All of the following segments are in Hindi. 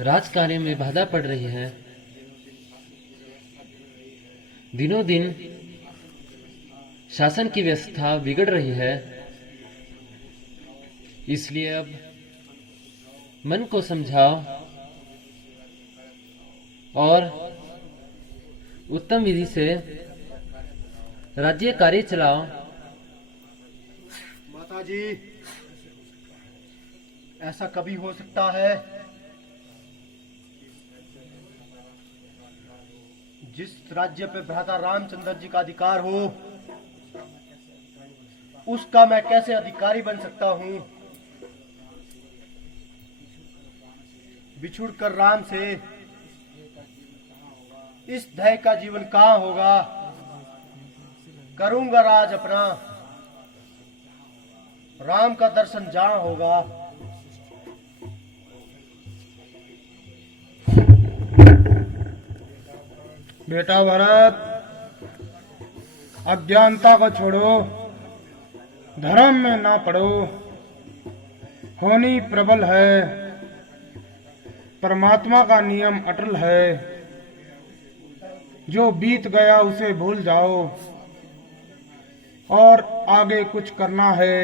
राज कार्य में बाधा पड़ रही है। दिनों दिन शासन की व्यवस्था बिगड़ रही है। इसलिए अब मन को समझाओ और उत्तम विधि से राज्य कार्य चलाओ। माताजी, ऐसा कभी हो सकता है? जिस राज्य पे भ्राता रामचंद्र जी का अधिकार हो, उसका मैं कैसे अधिकारी बन सकता हूँ? बिछुड़कर राम से इस दय का जीवन कहाँ होगा? करूंगा राज अपना, राम का दर्शन जहां होगा। बेटा भरत, अज्ञानता को छोड़ो, धर्म में ना पड़ो। होनी प्रबल है, परमात्मा का नियम अटल है। जो बीत गया उसे भूल जाओ और आगे कुछ करना है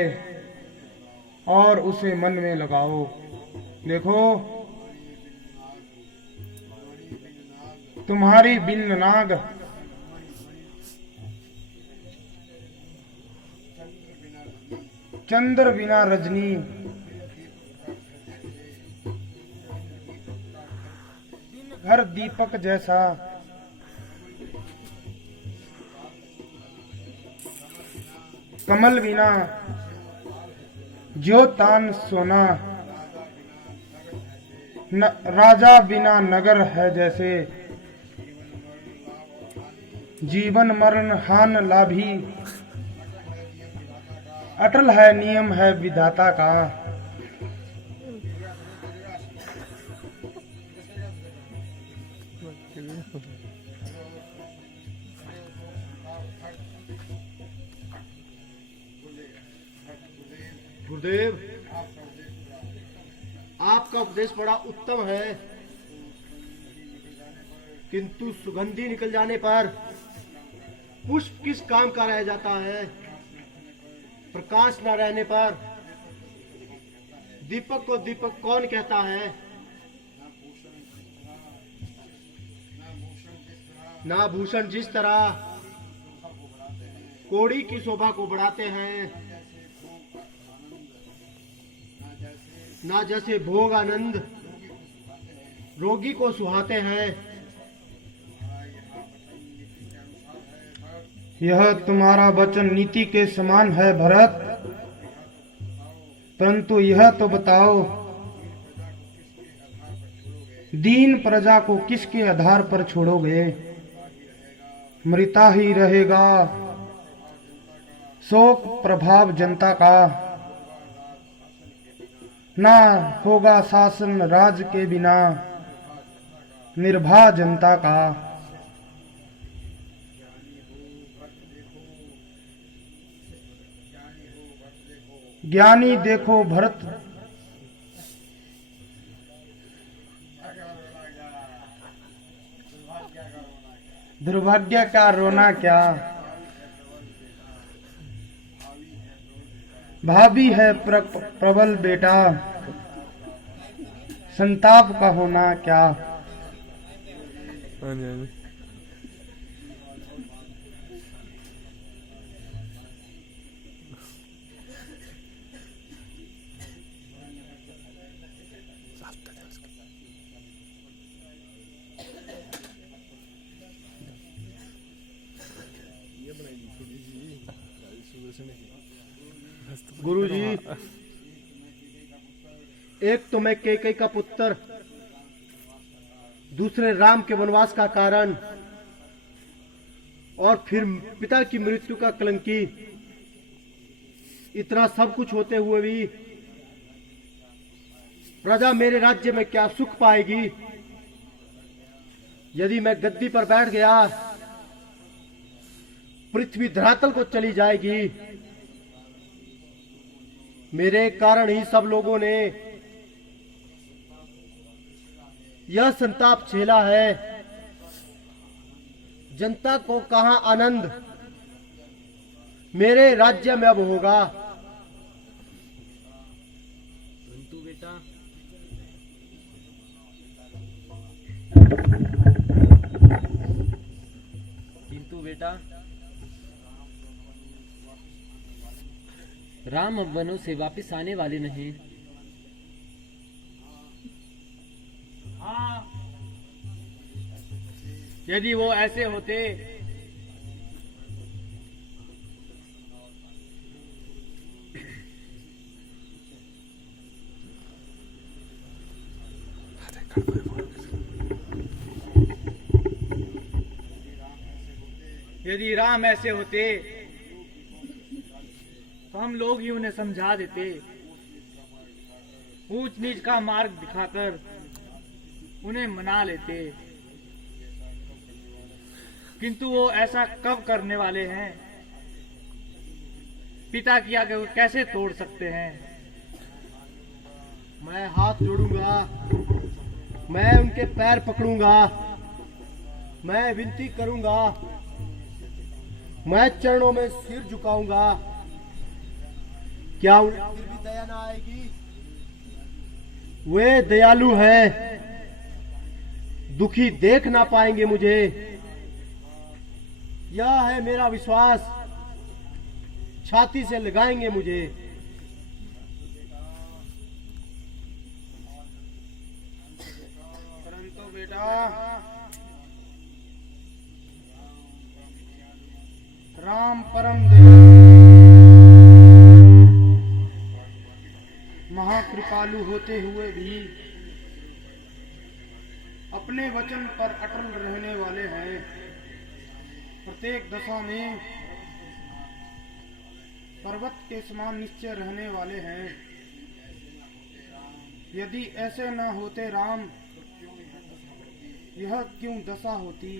और उसे मन में लगाओ। देखो, तुम्हारी बिन नाग चंद्र बिना रजनी, दिन घर दीपक जैसा, कमल बिना ज्योतान सोना, राजा बिना नगर है जैसे। जीवन मरण हान लाभी, अटल है नियम है विधाता का। गुरुदेव, आपका उपदेश बड़ा उत्तम है, किंतु सुगंधी निकल जाने पर पुष्प किस काम का रह जाता है? प्रकाश न रहने पर दीपक को दीपक कौन कहता है? नाभूषण जिस तरह कोड़ी की शोभा को बढ़ाते हैं, ना जैसे भोग आनंद रोगी को सुहाते हैं। यह तुम्हारा वचन नीति के समान है भरत, परंतु यह तो बताओ, दीन प्रजा को किसके आधार पर छोड़ोगे? मृता ही रहेगा शोक प्रभाव जनता का, ना होगा शासन राज के बिना निर्भय जनता का। ज्ञानी देखो भरत, दुर्भाग्य का रोना क्या, भाभी है प्रबल बेटा, संताप का होना क्या। गुरुजी, एक तो मैं कैकेयी का पुत्र, दूसरे राम के वनवास का कारण, और फिर पिता की मृत्यु का कलंकी। इतना सब कुछ होते हुए भी प्रजा मेरे राज्य में क्या सुख पाएगी? यदि मैं गद्दी पर बैठ गया, पृथ्वी धरातल को चली जाएगी। मेरे कारण ही सब लोगों ने यह संताप झेला है, जनता को कहां आनंद मेरे राज्य में अब होगा। बंतु बेटा, किंतु बेटा, राम अब वनों से वापस आने वाले नहीं। हाँ, यदि वो ऐसे होते यदि राम ऐसे होते तो हम लोग ही उन्हें समझा देते, ऊंच नीच का मार्ग दिखाकर उन्हें मना लेते। किंतु वो ऐसा कब करने वाले हैं? पिता की आज्ञा को कैसे तोड़ सकते हैं? मैं हाथ जोड़ूंगा, मैं उनके पैर पकड़ूंगा, मैं विनती करूंगा, मैं चरणों में सिर झुकाऊंगा। क्या उन्हें फिर भी दया ना आएगी? वे दयालु हैं, दुखी देख ना पाएंगे मुझे। यह है मेरा विश्वास, छाती से लगाएंगे मुझे। परंतु बेटा, राम परम महाकृपालु होते हुए भी अपने वचन पर अटल रहने वाले हैं। प्रत्येक दशा में पर्वत के समान निश्चय रहने वाले हैं। यदि ऐसे न होते राम, यह क्यों दशा होती?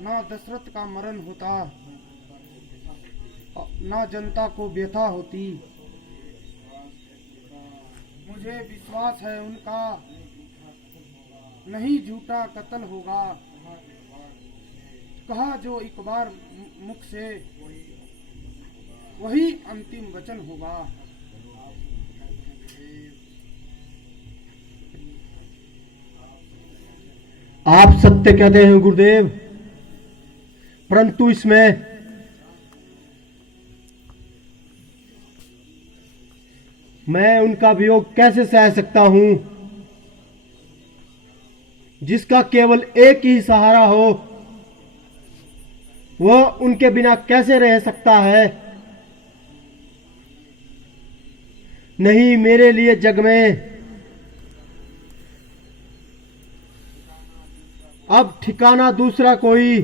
ना दशरथ का मरण होता, ना जनता को व्यथा होती। मुझे विश्वास है उनका नहीं झूठा कत्ल होगा। कहा जो एक बार मुख से, वही अंतिम वचन होगा। आप सत्य कहते हैं गुरुदेव, परंतु इसमें मैं उनका वियोग कैसे सह सकता हूं, जिसका केवल एक ही सहारा हो, वह उनके बिना कैसे रह सकता है? नहीं, मेरे लिए जग में अब ठिकाना दूसरा कोई।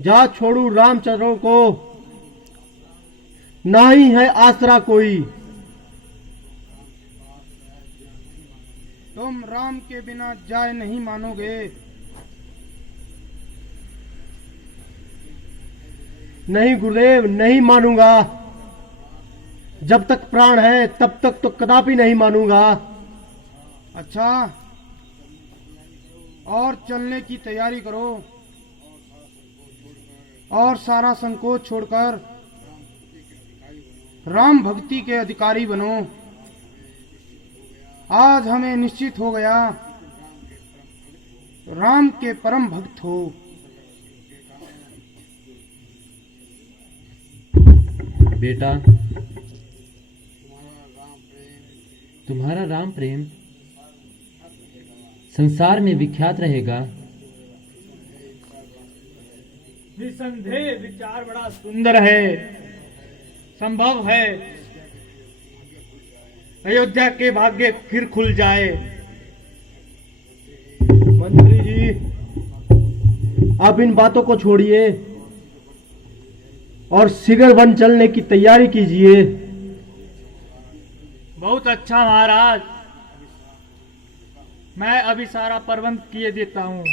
जा छोड़ू रामचंद्रों को, ना ही है आसरा कोई। तुम राम के बिना जाए नहीं मानोगे। नहीं गुरुदेव, नहीं मानूंगा। जब तक प्राण है तब तक तो कदापि नहीं मानूंगा। अच्छा, और चलने की तैयारी करो और सारा संकोच छोड़कर राम भक्ति के अधिकारी बनो। आज हमें निश्चित हो गया, राम के परम भक्त हो। बेटा, तुम्हारा राम प्रेम संसार में विख्यात रहेगा। निसंदेह विचार बड़ा सुंदर है। संभव है अयोध्या के भाग्य फिर खुल जाए। मंत्री जी, आप इन बातों को छोड़िए और शीघ्र वन चलने की तैयारी कीजिए। बहुत अच्छा महाराज, मैं अभी सारा प्रबंध किए देता हूँ।